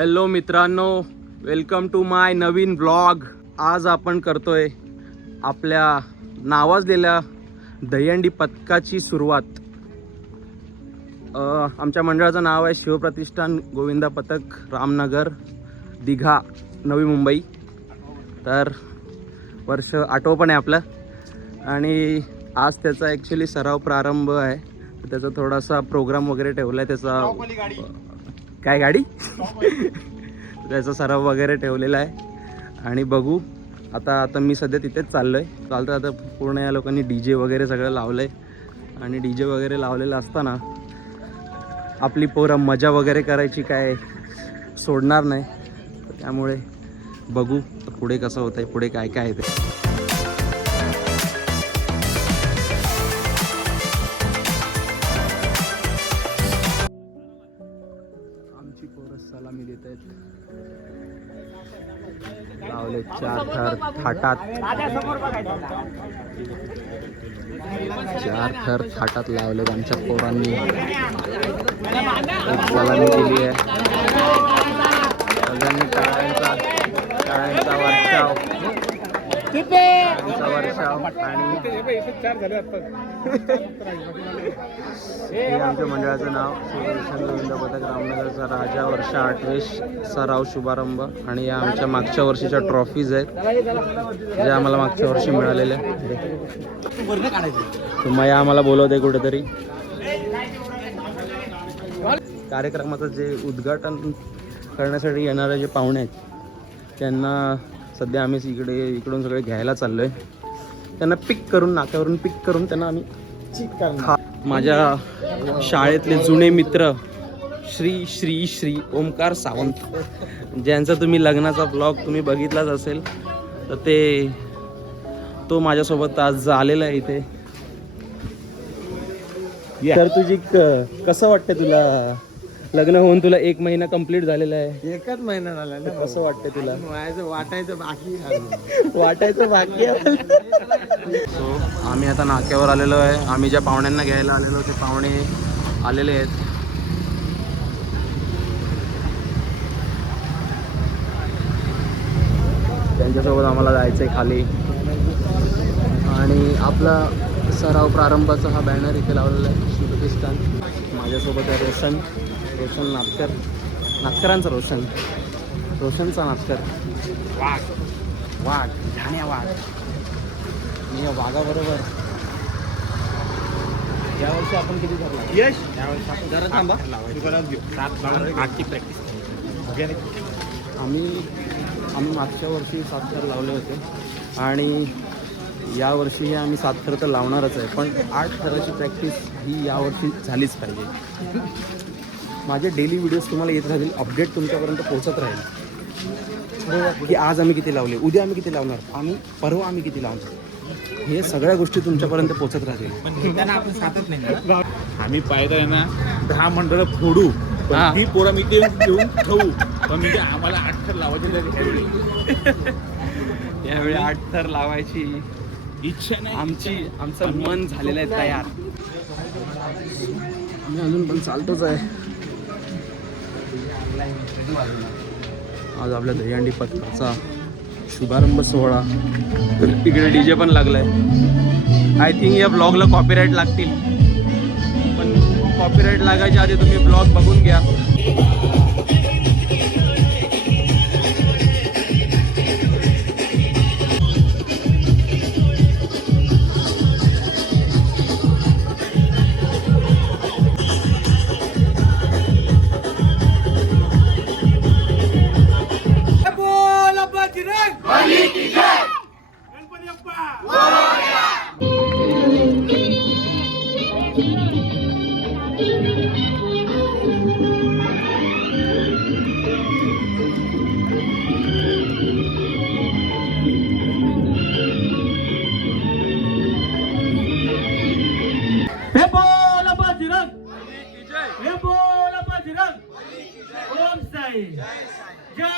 Hello मित्रांनो welcome to my नवीन blog आज आपण करतोय आपल्या नावाजलेल्या दहीहंडी पथकाची सुरुवात. आमच्या मंडळाचं नाव आहे शिवप्रतिष्ठान गोविंदा पथक रामनगर दिघा नवी मुंबई. तर वर्ष आठवं पण आहे आपलं. आणि आज त्याचा ॲक्च्युली सराव प्रारंभ आहे. त्याचा थोडासा प्रोग्राम वगैरे ठेवला आहे त्याचा काय गाडी? त्याचा सराव वगैरे ठेवलेला आहे. आणि बघू आता आता मी सध्या तिथेच चाललो आहे चालतं आता पूर्ण या लोकांनी डी जे वगैरे सगळं लावलं आहे आणि डी जे वगैरे लावलेलं असताना आपली पोरं मजा वगैरे करायची काय सोडणार नाही. त्यामुळे बघू पुढे कसं होतं आहे पुढे काय काय आहे ते. आमची पोरं सलामी देत आहेत. लावले चार थर थाटात. चार थर थाटात लावलेत आमच्या पोरांनी. एक सलामी दिली आहे. सगळ्यांनी टाळ्यांचा टाळ्यांचा वर्षाव हे आमच्या मंडळाचं नाव शिवप्रतिष्ठान गोविंद पथक रामनगरचा राजा वर्ष आठवे सराव शुभारंभ. आणि या आमच्या मागच्या वर्षीच्या ट्रॉफीज आहेत ज्या आम्हाला मागच्या वर्षी मिळालेल्या मया आम्हाला बोलवते कुठेतरी. कार्यक्रमाचं जे उद्घाटन करण्यासाठी येणारे जे पाहुणे आहेत त्यांना सध्या आम्ही इकडे इकडून सगळे घ्यायला चाललो आहे त्यांना पिक करून नाक्यावरून पिक करून त्यांना आम्ही खा माझ्या शाळेतले जुने मित्र श्री श्री श्री ओमकार सावंत. ज्यांचा तुम्ही लग्नाचा ब्लॉग तुम्ही बघितलाच असेल तर ते तो माझ्यासोबत आज आलेला आहे इथे. तर तुझी कसं वाटतं तुला? लग्न होऊन तुला एक महिना कंप्लीट झालेला आहे. एकच महिना झाला ना कसं वाटतं तुला? व्हायचं वाटायचं बाकी. वाटायचं बाकी सो आम्ही आता नाक्यावर आलेलो आहे. आम्ही ज्या पाहुण्यांना घ्यायला आलेलो ते पाहुणे आलेले आहेत. त्यांच्यासोबत आम्हाला जायचं आहे खाली. आणि आपला सराव प्रारंभाचा हा बॅनर इथे लावलेला आहे शिवप्रतिष्ठान माझ्यासोबत आहे रोशन. रोशन नाटकर नाटकरांचा रोशन. रोशनचा नाटकर वाघ. वाघ. ठाण्या वाघ. मी या वाघाबरोबर यावर्षी आपण किती धरला यश. जरा थांबा. आठची प्रॅक्टिस आम्ही आम्ही मागच्या वर्षी सात थर लावले होते. आणि यावर्षी आम्ही सात थर तर लावणारच आहे. पण आठ थराची प्रॅक्टिस ही यावर्षी झालीच पाहिजे. माझे डेली व्हिडिओज तुम्हाला येत राहतील अपडेट तुमच्यापर्यंत पोहोचत राहील. की आज आम्ही किती लावले उद्या आम्ही किती लावणार आम्ही परवा आम्ही किती लावणार. हे सगळ्या गोष्टी तुमच्यापर्यंत पोहोचत राहतील. पण त्यांना आपण साथच नाही आम्ही पाहिलं आहे ना दहा मंडळ फोडू पण हा. ती पोरं मी देऊन घेऊन ठेवू पण म्हणजे आम्हाला आठ तर लावायचे यावेळी आठ थर लावायची. इच्छा नाही. आमची आमचं मन झालेलं आहे तयार. आम्ही अजून पण चालतोच आहे. आज आपल्या दहीहंडी पथकाचा शुभारंभ सोहळा. तर तिकडे डीजे पण लागलाय. आय थिंक या ब्लॉगला कॉपीराईट लागतील. पण कॉपीराईट लागायच्या आधी तुम्ही ब्लॉग बघून घ्या.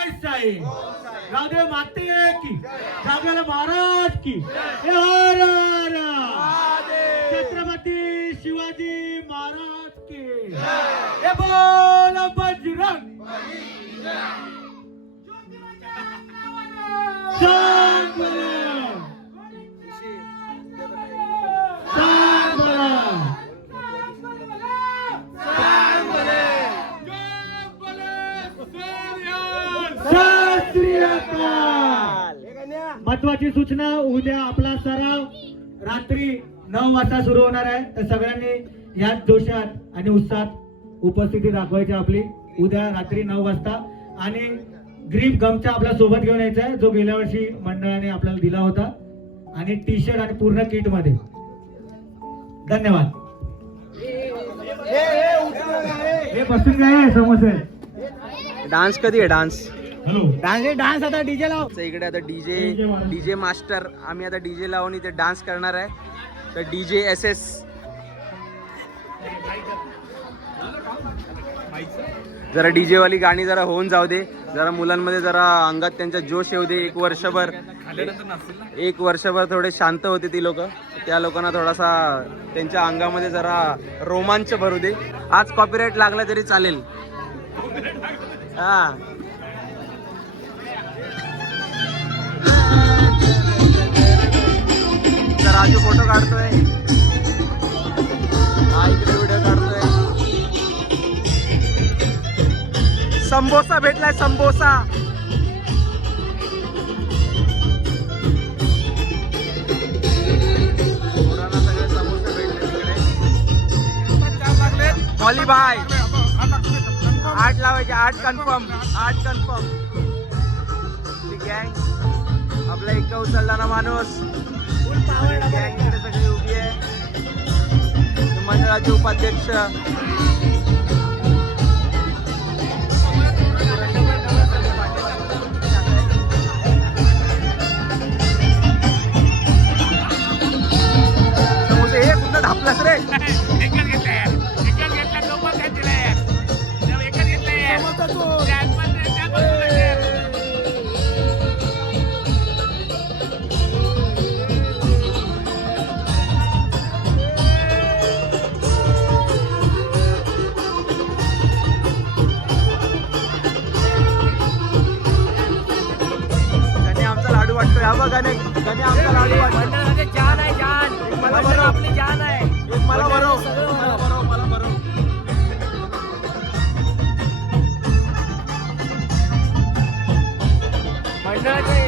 जय साईं. राधे माते की जागरण महाराज की. हर हर. छत्रपती शिवाजी महाराज की. हे बोल बजरंग. ज्योतिबाच्या महत्वाची सूचना उद्या आपला सराव रात्री नऊ वाजता सुरू होणार आहे. तर सगळ्यांनी याच जोशात आणि उत्साहात उपस्थिती दाखवायची आपली. उद्या रात्री नऊ वाजता. आणि ग्रीप गमचा आपल्यासोबत घेऊन यायचा आहे जो गेल्या वर्षी मंडळाने आपल्याला दिला होता. आणि टी शर्ट आणि पूर्ण किटमध्ये. धन्यवाद. हे बसून काय समोसे. डान्स कधी आहे? डान्स डान्स डान्स आता डीजे लाव. इकडे आता डीजे डीजे मास्टर. आम्ही आता डीजे लावून इथे डान्स करणार आहे. तर डीजे एस एस. जरा डीजे वाली गाणी जरा होऊन जाऊ दे. जरा मुलांमध्ये जरा अंगात त्यांचा जोश येऊ दे. एक वर्षभर एक वर्षभर थोडे शांत होते ती लोक. त्या लोकांना थोडासा त्यांच्या अंगामध्ये जरा रोमांच भरू दे. आज कॉपीराईट लागला तरी चालेल. हा. तर राजू फोटो काढतोय. हा इकडे व्हिडिओ काढतोय. संबोसा भेटलाय संबोसा. पोरांना भेटले भाई. आठ लावायचे आठ कन्फर्म आठ कन्फर्म गँग आपला एक उचलला ना माणूस. सगळी उभी आहे मंडळाचे उपाध्यक्ष. हे कुठं ढापलास रे? लाडू वाटतोय हा बघ गणे गणे आमचा लाडू वाटतोय जान आहे जान मला बरं आपली जान आहे एक मला बरं मला बरं मला बरं इकडे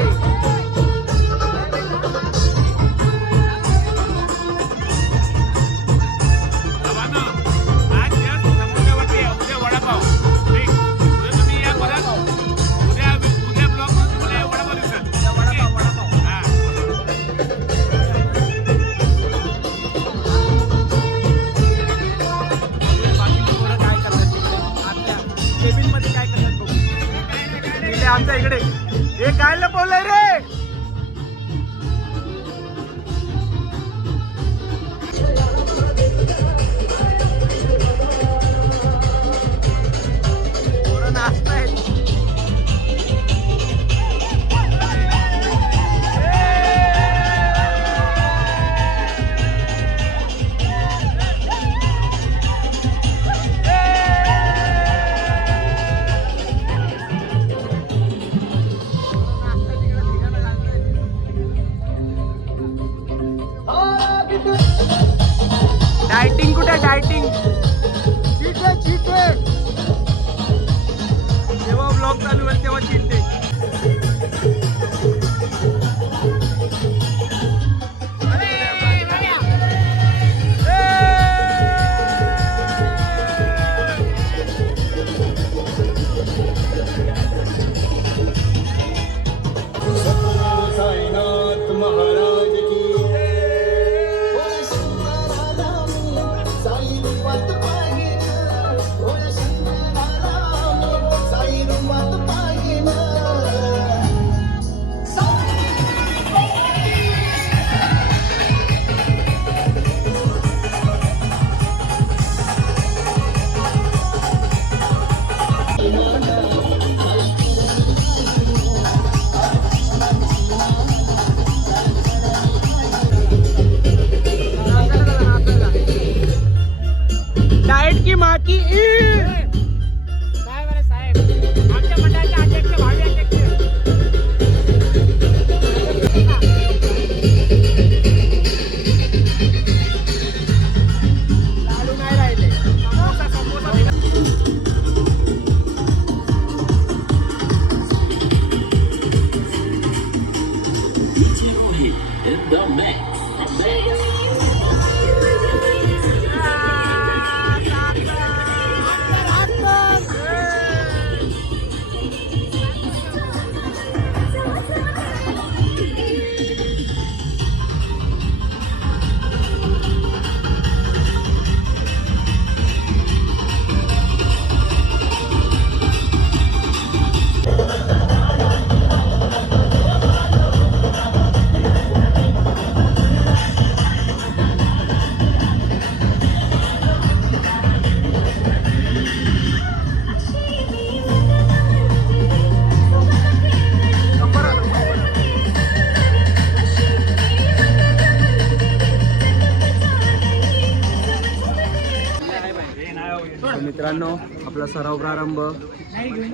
आपला सराव प्रारंभ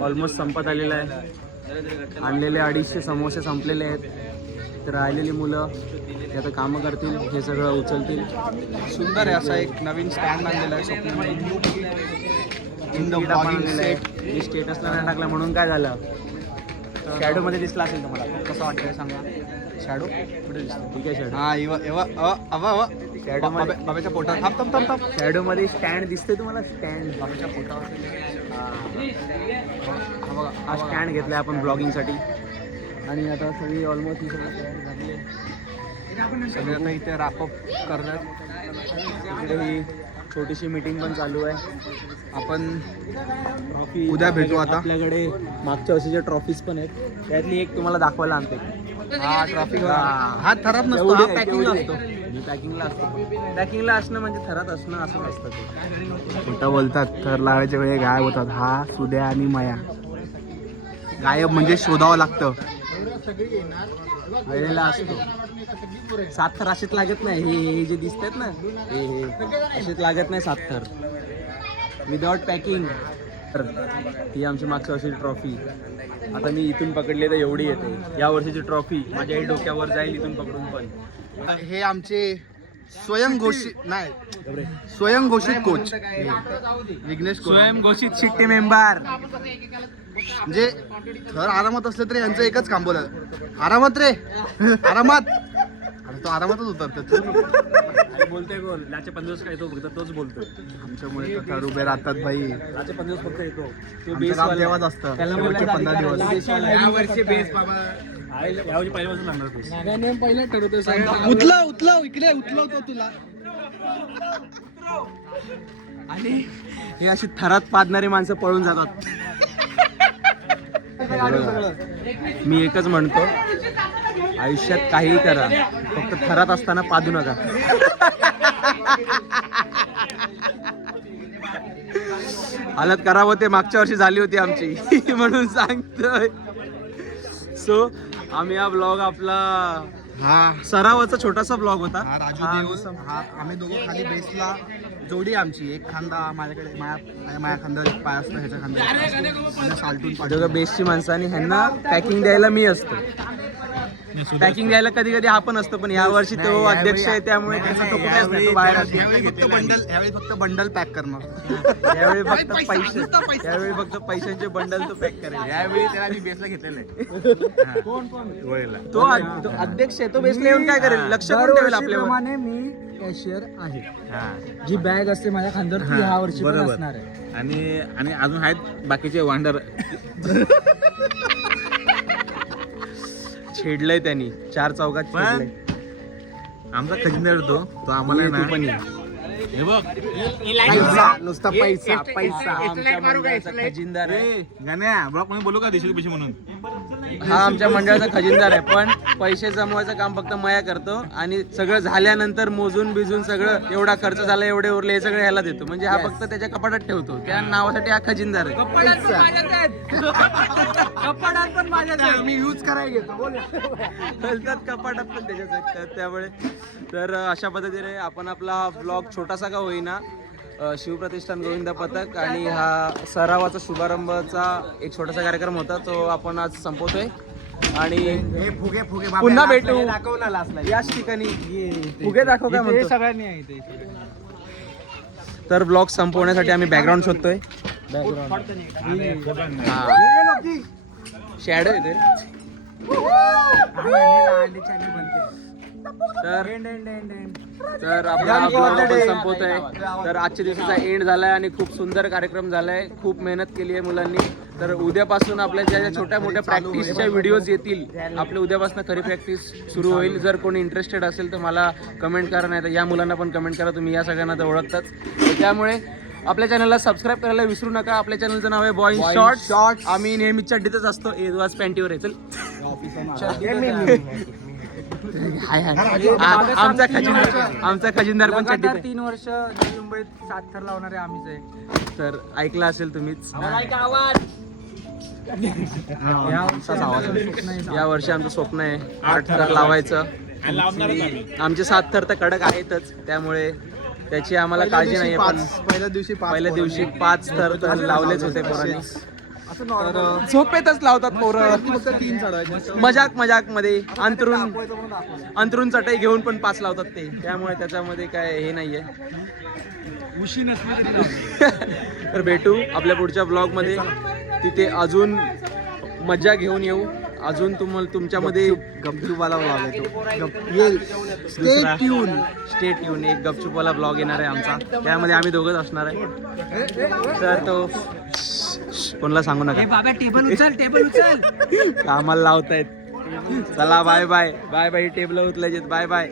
ऑलमोस्ट संपत आलेला आहे. आणलेले अडीचशे समोसे संपलेले आहेत. तर राहिलेली मुलं ते आता कामं करतील हे सगळं उचलतील. सुंदर आहे असा एक नवीन स्टँड आणलेला आहे मी स्टेटसला नाही टाकला म्हणून काय झालं? शॅडो मध्ये दिसला असेल तुम्हाला. कसं वाटतंय सांगा? शॅडो कुठे दिसतो ठीक आहे शॅडो हा मध्ये- बाबाच्या थांब थांब थांब थांब शॅडो मध्ये स्टँड दिसते तुम्हाला स्टँड बाबाच्या पोटावर हा बघा हा स्टँड घेतलाय आपण ब्लॉगिंगसाठी आणि आता सगळी ऑलमोस्ट ही सगळी झाली आहे सगळे आता इथे रॅपअप करणार इकडे ही छोटीशी मीटिंग पण चालू आहे आपण ट्रॉफी उद्या भेटू आता. आपल्याकडे मागच्या वर्षीच्या ट्रॉफीज पण आहेत त्यातली एक तुम्हाला दाखवायला आणते हा ट्रॉफिक हा. हा थरात नसतो हा तेवढी असतो. मी पॅकिंगला असतो. पॅकिंगला असणं म्हणजे थरात असणं असं नसतं ते. खोटं बोलतात थर लावायच्या वेळी गायब होतात. हा सुद्या आणि माया. गायब म्हणजे शोधावं लागतं. वेळेला असतो. सात थर असेच लागत नाही. हे हे जे दिसतात ना हे हे असेच लागत नाही सात थर. विदाउट पॅकिंग तर ही आमची मागच्या वर्षीची ट्रॉफी आता मी इथून पकडली तर एवढी येते. या वर्षीची ट्रॉफी माझ्या डोक्यावर जाईल इथून पकडून पण. हे आमचे स्वयंघोषित नाही. स्वयंघोषित कोच विघ्नेश कोच स्वयंघोषित शिट्टी मेंबर. म्हणजे थर आरामात असले तरी यांचं एकच काम बोला आरामात रे. आरामात. तो आरामातच उतरतात बोलतोय बोल लाचे पंधरा काय तो फक्त तोच बोलतोय. आमच्यामुळे थर उभे राहतात भाई लाचे पंधरा फक्त येतो. तो काम तेव्हाच असतं. पंधरा दिवस. काय? यावर्षी बेस बाबा यावर्षी पहिल्यापासून लागणार तोच. उतलव उतलव इकडे उतलवतो तुला. आणि हे अशी थरात पाडणारी माणसं पळून जातात. मी एकच म्हणतो आयुष्यात काहीही करा फक्त थरात असताना पादू नका. हालत करावं ते मागच्या वर्षी झाली होती आमची म्हणून सांगतोय. सो आम्ही हा ब्लॉग आपला हा. सरावाचा छोटासा ब्लॉग होता. हा राजू देव. हा आम्ही दोघं खाली बेसला जोडी आमची. एक खांदा माझ्याकडे माया माझ्या माया खांद्यावर एक पाय असतो ह्याच्या खांद्यावर एक असतो. आणि सालटून दोघं पाठवतो बेस्टची माणसं आणि ह्यांना पॅकिंग द्यायला मी असतो. पॅकिंग द्यायला कधी कधी आपण असतो पण या वर्षी तो अध्यक्ष आहे त्यामुळे त्याचा तो कुठेच नाही तो बाहेर असतो यावेळी फक्त बंडल यावेळी फक्त बंडल पॅक करणार. यावेळी फक्त पैसे यावेळी फक्त पैशांचे बंडल तो पॅक करेल यावेळी त्याला मी बेसला घेतलेलं आहे. तो अध्यक्ष आहे तो बेसला येऊन काय करेल? लक्ष कोण ठेवेल आपल्यावर? मी कॅशियर आहे. हा. जी बॅग असते माझ्या खांद्यावर ती ह्या वर्षी बरोबर. असणार आहे. आणि आणि अजून आहेत बाकीचे वांडर. छेडलंय त्यांनी. चार चौकात पण छेडलंय. आमचा खजिनदार होतो तो आम्हाला ये, तू पण ये. ना हे बघ पैसा नुसता पैसा पैसा आमच्या मंडळाचा खजिनदार आहे. ए, गाण्या ब्लॉकमध्ये बोलू का देशोक पैसे म्हणून? हा आमच्या मंडळाचा खजिनदार आहे पण पैसे जमवायचं काम फक्त मया करतो आणि सगळं झाल्यानंतर मोजून बिजून सगळं एवढा खर्च झाला एवढे उरले हे सगळं ह्याला देतो. म्हणजे हा फक्त त्याच्या कपाटात ठेवतो. त्या नावासाठी हा खजिनदार आहे. आम्ही यूज करायला घेतो बोल. हलतात कपाटात पण तर त्यामुळे तर अशा पद्धतीने आपण आपला हा ब्लॉग छोटासा का होईना शिवप्रतिष्ठान गोविंद पथक आणि हा सरावाचा शुभारंभचा एक छोटासा कार्यक्रम होता तो आपण आज संपवतोय आणि हे फुगे फुगे पुन्हा भेटू. याच ठिकाणी फुगे दाखव काय म्हणतो सगळ्यांनी आहे तर ब्लॉग संपवण्यासाठी आम्ही बॅकग्राऊंड शोधतोय शॅडो येते तर तर आपला ब्लॉग आपण संपवतोय. तर आजच्या दिवसाचा एंड झालाय आणि खूप सुंदर कार्यक्रम झालाय. खूप मेहनत केली आहे मुलांनी. तर उद्यापासून आपल्या ज्या ज्या छोट्या मोठ्या प्रॅक्टिसच्या व्हिडिओज येतील आपल्या उद्यापासून खरी प्रॅक्टिस सुरू होईल. जर कोणी इंटरेस्टेड असेल तर मला कमेंट करा नाही तर या मुलांना पण कमेंट करा. तुम्ही या सगळ्यांना तर ओळखताच तर त्यामुळे आपल्या चॅनलला सबस्क्राईब करायला विसरू नका. आपल्या चॅनलचं नाव आहे बॉय शॉर्ट शॉर्ट आम्ही नेहमी चड्डीतच असतो. एदवाज पॅन्टीवर आहे चल हाय, हाय. आ- आमचा खजिनदार आमचा खजिनदार पण चड्डीत आहे. तीन वर्ष नवी मुंबईत सात थर लावणारे आम्हीच आहे. तर ऐकलं असेल तुम्हीच. या वर्षी आमचं स्वप्न आहे. या वर्षी आमचं स्वप्न आहे. आठ थर लावायचं. आणि लावणारच आम्ही आमचे सात थर तर कडक आहेतच. त्यामुळे त्याची आम्हाला काळजी नाहीये पण पहिल्या दिवशी पाच पहिल्या दिवशी. पाच तर तर लावलेच होते पोरांनी. Normal. झोपेतच लावतात पोरं. तीन चढवायचे मजाक मजाकमध्ये अंतरून अंतरून चटई घेऊन पण पाच लावतात ते. त्यामुळे त्याच्यामध्ये काय हे नाहीये. तर भेटू आपल्या पुढच्या ब्लॉगमध्ये. तिथे अजून मजा घेऊन येऊ. अजून तुम्हाला तुमच्यामध्ये गपचूपवाला vlog आहे तो. गप- ये स्टे ट्यून स्टेट येऊन एक गपचूपवाला ब्लॉग येणार आहे आमचा. त्यामध्ये आम्ही दोघंच असणार आहे. तर तो कोणाला सांगू नका. बाबा टेबल उचल टेबल उचल. कामाला लावतायत. चला bye bye bye bye table उचलायचे bye bye